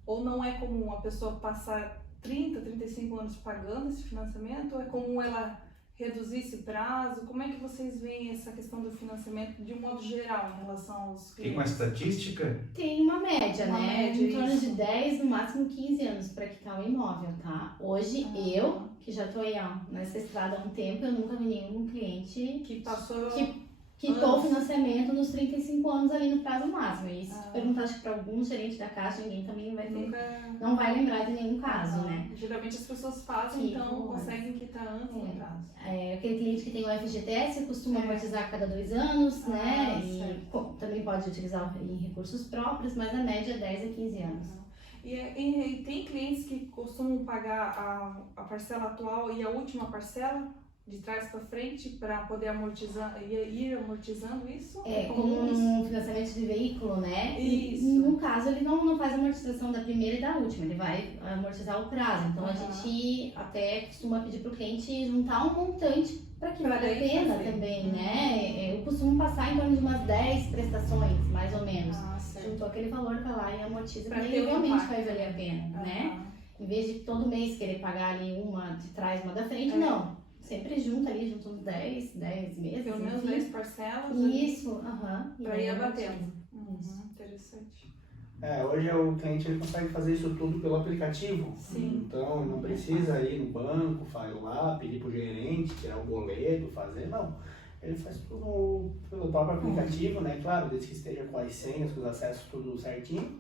ou não é comum a pessoa passar 30, 35 anos pagando esse financiamento? Ou é comum ela reduzir esse prazo? Como é que vocês veem essa questão do financiamento de um modo geral em relação aos Tem uma clientes? estatística? Tem uma média, Uma né? média, Em torno isso. de 10, no máximo 15 anos para quitar o imóvel, tá? Hoje, eu, que já tô aí ó, nessa estrada há um tempo, eu nunca vi nenhum cliente Que passou... que quitou o financiamento nos 35 anos ali no prazo máximo. E se Ah. perguntar, acho que para algum gerente da Caixa, ninguém também vai ter, Nunca... não vai lembrar de nenhum caso, né? Geralmente as pessoas fazem, Que então bom. conseguem quitar antes do prazo. Aquele cliente que tem o FGTS costuma É. amortizar a cada 2 anos, né? E certo. também pode utilizar em recursos próprios, mas a média é 10 a 15 anos. E tem clientes que costumam pagar a parcela atual e a última parcela de trás para frente para poder amortizar, ir amortizando isso? É, como comum isso? um financiamento de veículo, né? Isso. E, no caso, ele não faz a amortização da primeira e da última, ele vai amortizar o prazo. Então, a Aham. gente até costuma pedir para o cliente juntar um montante para que Pra valha a daí pena fazer. também, né? Eu costumo passar em torno de umas 10 prestações, mais ou menos. Ah, certo. Juntou aquele valor, vai lá e amortiza, Pra porque ter aí um realmente impacto. vai valer a pena, né? Aham. Em vez de todo mês querer pagar ali uma de trás, uma da frente, É. não. Sempre junta ali, junta uns 10 meses, Pelo menos enfim. 10 parcelas ali, Isso, aham. E pra aí ir amortiza. abatendo. Isso. Interessante. Hoje o cliente ele consegue fazer isso tudo pelo aplicativo. Sim. Então ele não precisa ir no banco, ir lá, pedir pro gerente, tirar o boleto, fazer, não. Ele faz tudo pelo próprio aplicativo, né? Claro, desde que esteja com as senhas, com os acessos tudo certinho,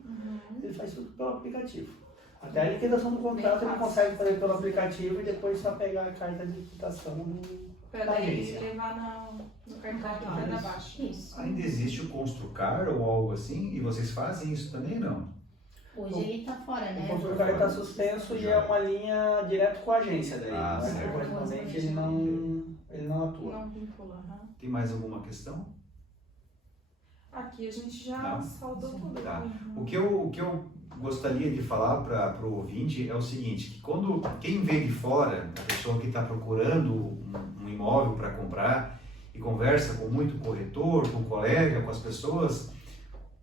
ele faz tudo pelo aplicativo. Até a liquidação do contrato ele consegue fazer pelo aplicativo e depois só pegar a carta de quitação Pra da daí agência. levar no cartão de da baixa. Isso. Ainda existe o Construcar ou algo assim? E vocês fazem isso também, não? Hoje ele tá fora, O né? ponto do cara está suspenso e é uma linha direto com a agência daí. Ah, Né? certo. Correspondente ele não atua. Não vincula. Aham. Tem mais alguma questão? Aqui a gente já Não? saudou tudo. Tá. Uhum. O que eu gostaria de falar para o ouvinte é o seguinte, que quando quem vê de fora, a pessoa que está procurando um imóvel para comprar e conversa com muito corretor, com colega, com as pessoas,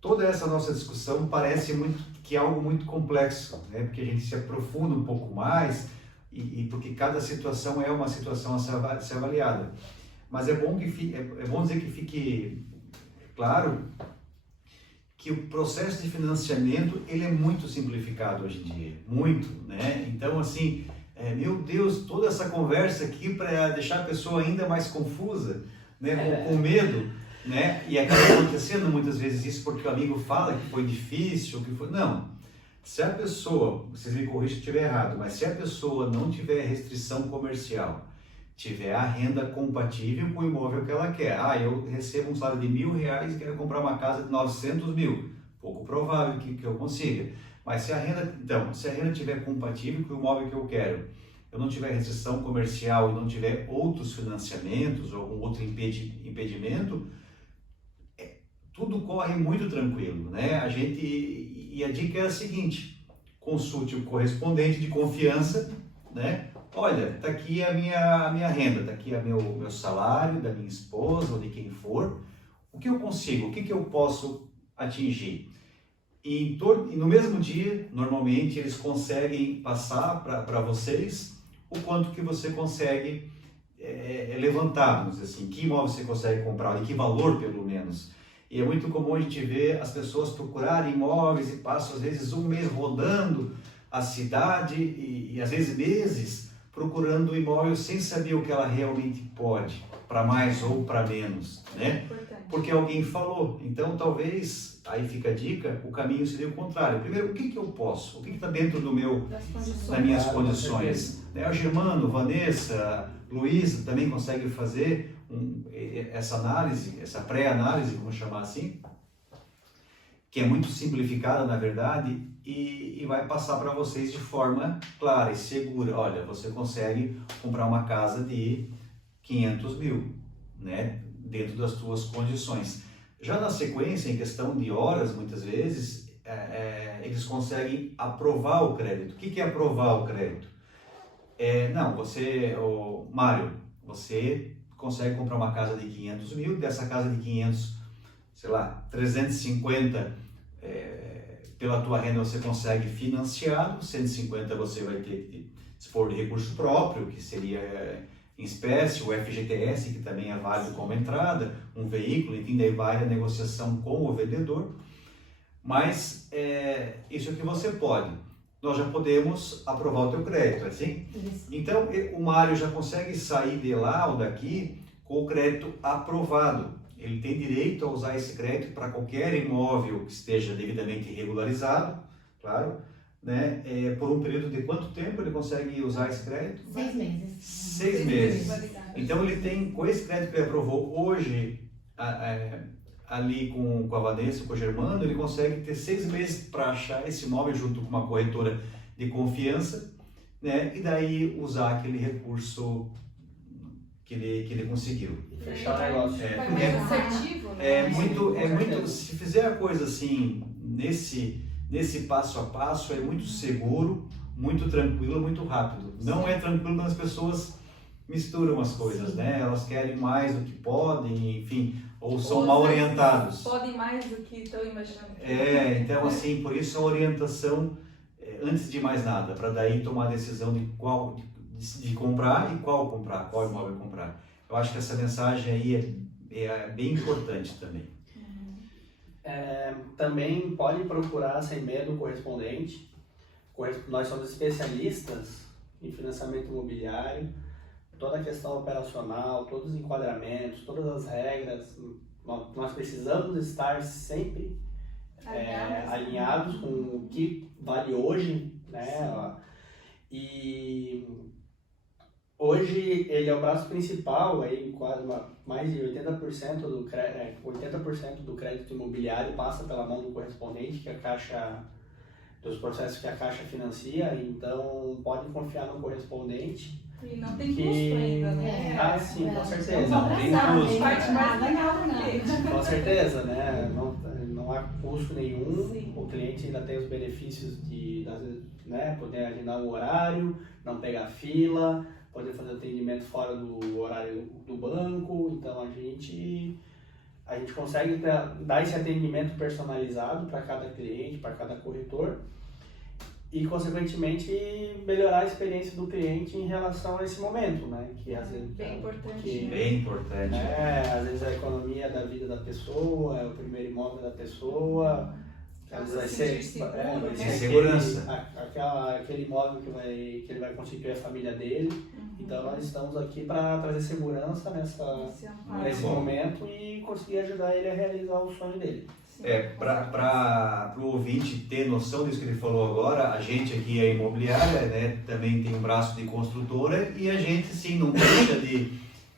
toda essa nossa discussão parece muito que é algo muito complexo, né? Porque a gente se aprofunda um pouco mais e porque cada situação é uma situação a ser avaliada. Mas é bom dizer que fique claro que o processo de financiamento ele é muito simplificado hoje em dia, muito, né? Então assim, meu Deus, toda essa conversa aqui para deixar a pessoa ainda mais confusa, né? Com medo, né? E acaba acontecendo muitas vezes isso porque o amigo fala que foi difícil, que foi não. Se a pessoa, vocês me corrigem se eu estiver errado, mas se a pessoa não tiver restrição comercial, tiver a renda compatível com o imóvel que ela quer. Eu recebo um salário de R$1.000 e quero comprar uma casa de 900 mil. Pouco provável que eu consiga. Mas se a renda tiver compatível com o imóvel que eu quero, eu não tiver restrição comercial e não tiver outros financiamentos ou algum outro impedimento, tudo corre muito tranquilo, né? E a dica é a seguinte: consulte o correspondente de confiança, né? Olha, tá aqui a minha renda, tá aqui meu salário, da minha esposa ou de quem for. O que eu consigo? O que eu posso atingir? E no mesmo dia, normalmente, eles conseguem passar para vocês o quanto que você consegue levantar, vamos dizer assim, que imóvel você consegue comprar, de que valor pelo menos. E é muito comum a gente ver as pessoas procurarem imóveis e passam às vezes um mês rodando a cidade e às vezes meses procurando imóvel sem saber o que ela realmente pode, para mais ou para menos, né? Importante. Porque alguém falou. Então talvez, aí fica a dica, o caminho seria o contrário. Primeiro, o que eu posso? O que está dentro Das condições. das minhas Claro, com condições? Né? O Germano, Vanessa, Luísa também consegue fazer essa análise, essa pré-análise, vamos chamar assim, que é muito simplificada na verdade, e vai passar para vocês de forma clara e segura. Olha, você consegue comprar uma casa de 500 mil, né? Dentro das suas condições. Já na sequência, em questão de horas, muitas vezes, eles conseguem aprovar o crédito. O que é aprovar o crédito? Mário, você consegue comprar uma casa de 500 mil, dessa casa de 500, 350 pela tua renda você consegue financiado, 150 você vai ter que dispor de recurso próprio, que seria em espécie, o FGTS, que também é válido como entrada, um veículo, enfim, daí vai a negociação com o vendedor. Mas isso é o que você pode. Nós já podemos aprovar o teu crédito, assim? Isso. Então, o Mário já consegue sair de lá ou daqui com o crédito aprovado. Ele tem direito a usar esse crédito para qualquer imóvel que esteja devidamente regularizado, claro, né? Por um período de quanto tempo ele consegue usar esse crédito? 6 meses. 6 meses. Validade. Então, ele tem, com esse crédito que ele aprovou hoje, ali com a Vanessa, com o Germano, ele consegue ter 6 meses para achar esse imóvel junto com uma corretora de confiança, né? E daí usar aquele recurso que ele conseguiu. Fechar o negócio. Vai mais assertivo, né? É muito, se fizer a coisa assim, nesse passo a passo, é muito seguro, muito tranquilo, muito rápido. Não é tranquilo quando as pessoas misturam as coisas, né? Elas querem mais do que podem, enfim, ou são mal orientados. Podem mais do que estão imaginando. Então assim, por isso a orientação antes de mais nada, para daí tomar a decisão de comprar e qual imóvel comprar. Eu acho que essa mensagem aí é bem importante também. Também pode procurar sem medo o correspondente. Nós somos especialistas em financiamento imobiliário, toda a questão operacional, todos os enquadramentos, todas as regras. Nós precisamos estar sempre alinhados com o que vale hoje, né? E hoje ele é o braço principal, aí quase mais de 80% do crédito imobiliário passa pela mão do correspondente, que a Caixa, dos processos que a Caixa financia, então pode confiar no correspondente. E não tem custo ainda, né? Sim, com certeza. Não tem custo. Parte mais legal do cliente. Com certeza, né? Não há custo nenhum. Sim. O cliente ainda tem os benefícios de poder agendar um horário, não pegar fila, poder fazer atendimento fora do horário do banco. Então a gente consegue dar esse atendimento personalizado para cada cliente, para cada corretor, e consequentemente melhorar a experiência do cliente em relação a esse momento, né? Que às vezes Bem importante. Bem importante. às vezes a economia da vida da pessoa, é o primeiro imóvel da pessoa, às vezes vai ser Seguro, né? Segurança. aquele imóvel que ele vai constituir a família dele. Então nós estamos aqui para trazer segurança nesse momento e conseguir ajudar ele a realizar o sonho dele. Para o ouvinte ter noção disso que ele falou agora, a gente aqui é imobiliária, né? Também tem um braço de construtora, e a gente sim não deixa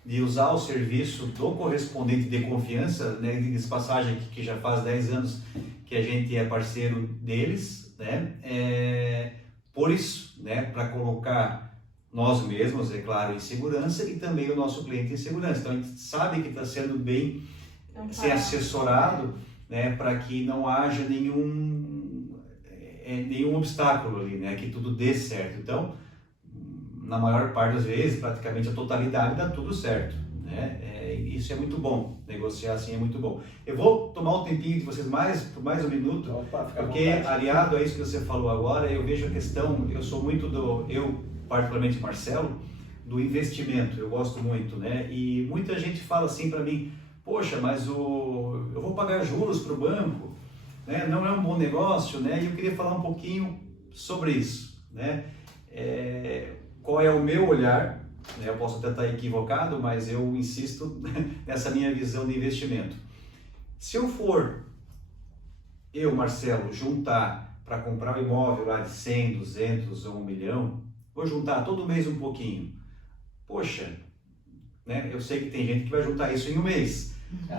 de usar o serviço do correspondente de confiança, né? De passagem que já faz 10 anos que a gente é parceiro deles, né? Por isso, né? Para colocar nós mesmos, é claro, em segurança, e também o nosso cliente em segurança. Então a gente sabe que está sendo bem ser assessorado, né, para que não haja nenhum obstáculo ali, né, que tudo dê certo. Então, na maior parte das vezes, praticamente a totalidade dá tudo certo, né? Isso é muito bom, negociar assim é muito bom. Eu vou tomar um tempinho de vocês por mais um minuto, porque aliado a isso que você falou agora, eu vejo a questão, eu sou muito particularmente Marcelo, do investimento, eu gosto muito, né? E muita gente fala assim para mim: poxa, mas eu vou pagar juros para o banco, né? Não é um bom negócio, né? E eu queria falar um pouquinho sobre isso, né? Qual é o meu olhar, né? Eu posso até estar equivocado, mas eu insisto nessa minha visão de investimento. Se eu, Marcelo, juntar para comprar um imóvel lá de 100, 200 ou 1 milhão, vou juntar todo mês um pouquinho. Poxa, né? Eu sei que tem gente que vai juntar isso em um mês.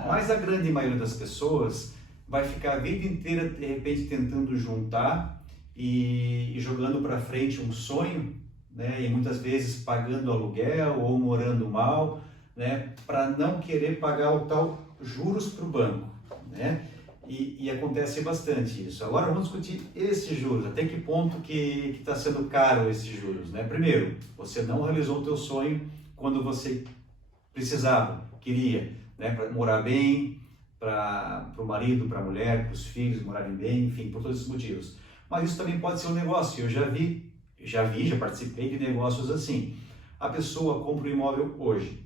Mas a grande maioria das pessoas vai ficar a vida inteira, de repente, tentando juntar e jogando para frente um sonho, né? E muitas vezes pagando aluguel ou morando mal, né? Para não querer pagar o tal juros para o banco, né? E acontece bastante isso. Agora vamos discutir esses juros, até que ponto que está sendo caro esses juros, né? Primeiro, você não realizou o teu sonho quando você precisava, queria, né, para morar bem, para o marido, para a mulher, para os filhos morarem bem, enfim, por todos esses motivos. Mas isso também pode ser um negócio. Eu já participei de negócios assim. A pessoa compra o imóvel hoje.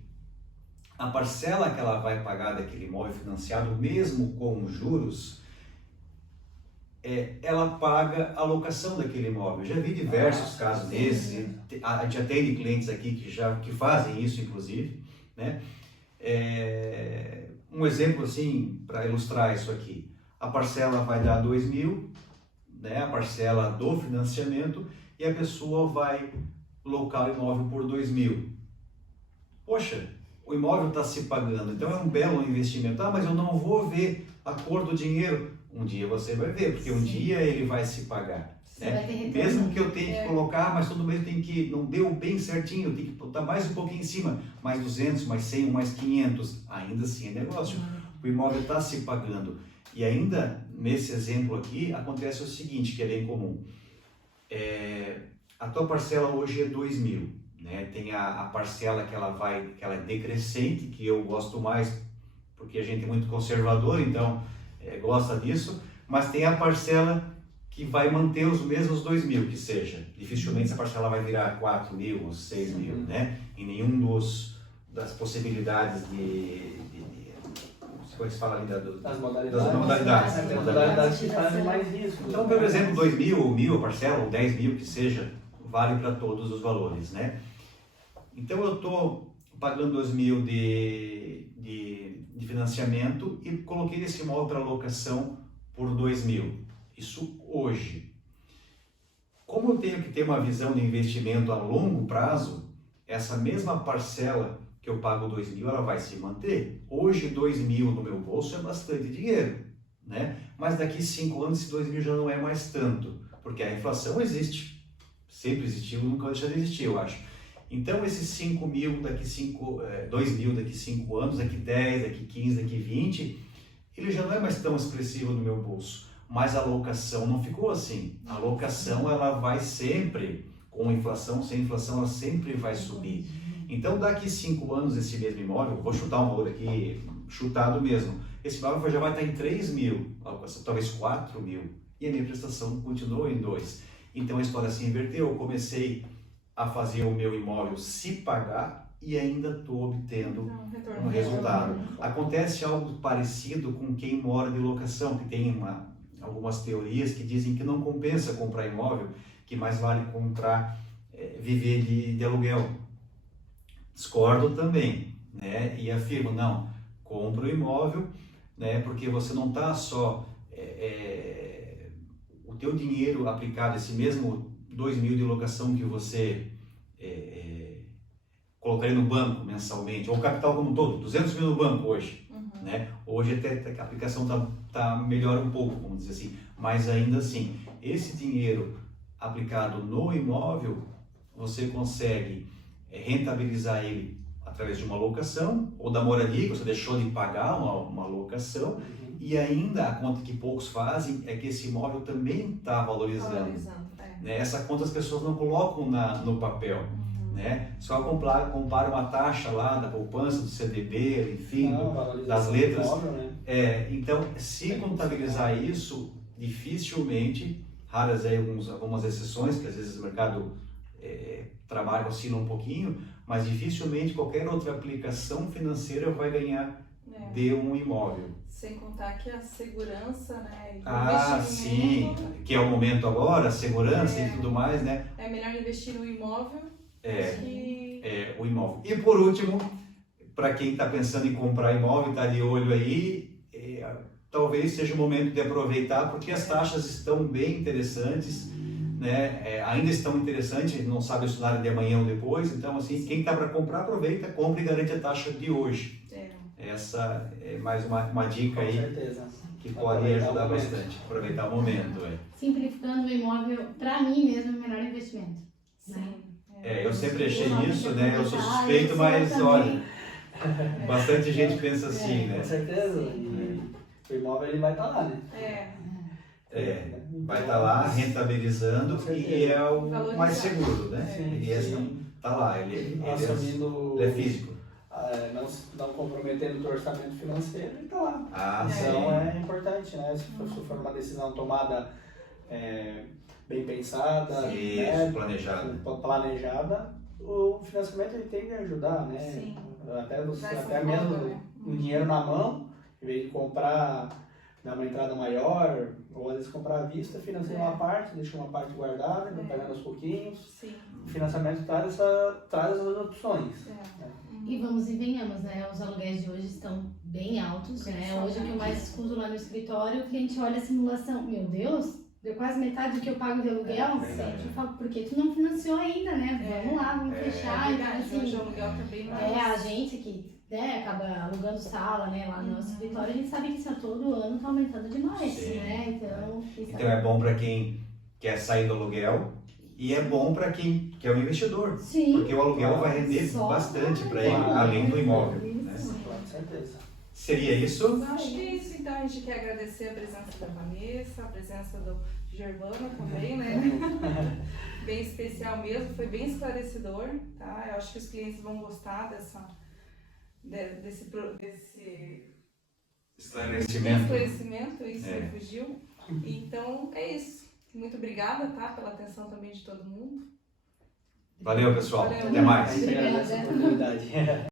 A parcela que ela vai pagar daquele imóvel financiado, mesmo com juros, ela paga a locação daquele imóvel. Já vi diversos casos desses, a gente atende clientes aqui que fazem isso, inclusive, né? Um exemplo assim, para ilustrar isso aqui, a parcela vai dar 2.000, né? A parcela do financiamento, e a pessoa vai locar o imóvel por 2.000. Poxa, o imóvel está se pagando, então é um belo investimento. Mas eu não vou ver a cor do dinheiro. Um dia você vai ver, porque um dia ele vai se pagar. Né? Mesmo que eu tenha que colocar, mas todo mês tem que, não deu bem certinho, eu tenho que botar mais um pouquinho em cima, mais 200, mais 100, mais 500, ainda assim é negócio. O imóvel está se pagando. E ainda, nesse exemplo aqui, acontece o seguinte, que é bem comum. A tua parcela hoje é 2.000, né? Tem a parcela que ela é decrescente, que eu gosto mais, porque a gente é muito conservador, então gosta disso, mas tem a parcela que vai manter os mesmos 2.000, que seja. Dificilmente essa parcela vai virar 4.000 ou 6.000, né? Em nenhum das possibilidades como se fala ali das modalidades. Das modalidades. Tem modalidades que fazem mais isso. Então, por exemplo, 2.000 ou 1.000 a parcela, ou 10.000 que seja, vale para todos os valores, né? Então eu estou pagando 2.000 de financiamento e coloquei esse imóvel para locação por 2.000. Isso hoje. Como eu tenho que ter uma visão de investimento a longo prazo, essa mesma parcela que eu pago 2.000, ela vai se manter. Hoje 2.000 no meu bolso é bastante dinheiro, né? Mas daqui 5 anos esse 2.000 já não é mais tanto, porque a inflação existe. Sempre existiu, nunca vai deixar de existir, eu acho. Então esses 5.000, 2.000 daqui 5 anos, daqui 10, daqui 15, daqui 20, ele já não é mais tão expressivo no meu bolso. Mas a locação não ficou assim. A locação ela vai sempre, com inflação, sem inflação, ela sempre vai subir. Então daqui 5 anos esse mesmo imóvel, vou chutar um valor aqui, chutado mesmo, esse imóvel já vai estar em 3.000, talvez 4.000, e a minha prestação continua em 2. Então a história se inverteu, eu comecei a fazer o meu imóvel se pagar e ainda estou obtendo um resultado. Acontece algo parecido com quem mora de locação, que tem algumas teorias que dizem que não compensa comprar imóvel, que mais vale viver de aluguel. Discordo também, né? E afirmo, não, compra o imóvel, né? Porque você não está só o teu dinheiro aplicado, esse mesmo 2.000 de locação que você colocaria no banco mensalmente, ou capital como um todo, 200.000 no banco hoje, né? Hoje até a aplicação tá melhor um pouco, vamos dizer assim, mas ainda assim, esse dinheiro aplicado no imóvel, você consegue rentabilizar ele através de uma locação, ou da moradia, que você deixou de pagar uma locação, e ainda a conta que poucos fazem é que esse imóvel também está valorizando. Né? Essa conta as pessoas não colocam no papel. Né? Só comparam a taxa lá da poupança, do CDB, enfim, das letras. Imóvel, né? Então, se contabilizar isso, dificilmente, raras aí algumas exceções, que às vezes o mercado trabalho oscila um pouquinho, mas dificilmente qualquer outra aplicação financeira vai ganhar de um imóvel. Sem contar que a segurança, né? Sim, que é o momento agora, a segurança e tudo mais, né? É melhor investir no imóvel o imóvel. E por último, para quem está pensando em comprar imóvel, está de olho aí, talvez seja o momento de aproveitar, porque as taxas estão bem interessantes, né? Ainda estão interessantes, não sabe o cenário de amanhã ou depois, então assim, quem está para comprar, aproveita, compra e garante a taxa de hoje. Essa é mais uma dica aí. Com certeza. Que pode ajudar bastante, aproveitar o momento. Simplificando, o imóvel, para mim mesmo, é o melhor investimento. Sim. Eu sempre achei isso, né? Eu sou suspeito, mas olha, bastante gente pensa assim, né? Com certeza. O imóvel ele vai estar lá, né? Vai estar lá rentabilizando e é o mais seguro, né? Ele está lá, ele é físico. Não comprometendo o teu orçamento financeiro, ele está lá. Então é importante, né? Se for uma decisão tomada bem pensada, planejada, o financiamento ele tende a ajudar, né? Sim. Até, você, Dessa até forma, mesmo né? um dinheiro na mão, em vez de comprar, dar uma entrada maior, ou às vezes comprar à vista, financia uma parte, deixa uma parte guardada, vai pagando aos pouquinhos. Sim. O financiamento traz essas opções. É. E vamos e venhamos, né? Os aluguéis de hoje estão bem altos, né? São Hoje o que eu altos. mais escuto lá no escritório, o cliente olha a simulação, meu Deus, deu quase metade do que eu pago de aluguel. verdade. Eu falo, porque tu não financiou ainda, né? Vamos lá, vamos fechar. Então, Verdade, assim, hoje o aluguel tá bem mais... a gente que acaba alugando sala, né, lá no nosso escritório, a gente sabe que isso todo ano tá aumentando demais, Sim. né? Então, Então é bom para quem quer sair do aluguel e é bom para quem quer um investidor. sim, Porque o aluguel vai render Só bastante para ele, Claro. além do imóvel. Né? Isso. Com certeza. Seria isso? Eu acho que é isso, então a gente quer agradecer a presença da Vanessa, a presença do Gervano também, né? Bem especial mesmo, foi bem esclarecedor, tá? Eu acho que os clientes vão gostar desse Esclarecimento. esclarecimento, isso É. me fugiu. Então é isso. Muito obrigada, tá? Pela atenção também de todo mundo. Valeu, pessoal. Valeu. Até mais. A gente agradece a oportunidade.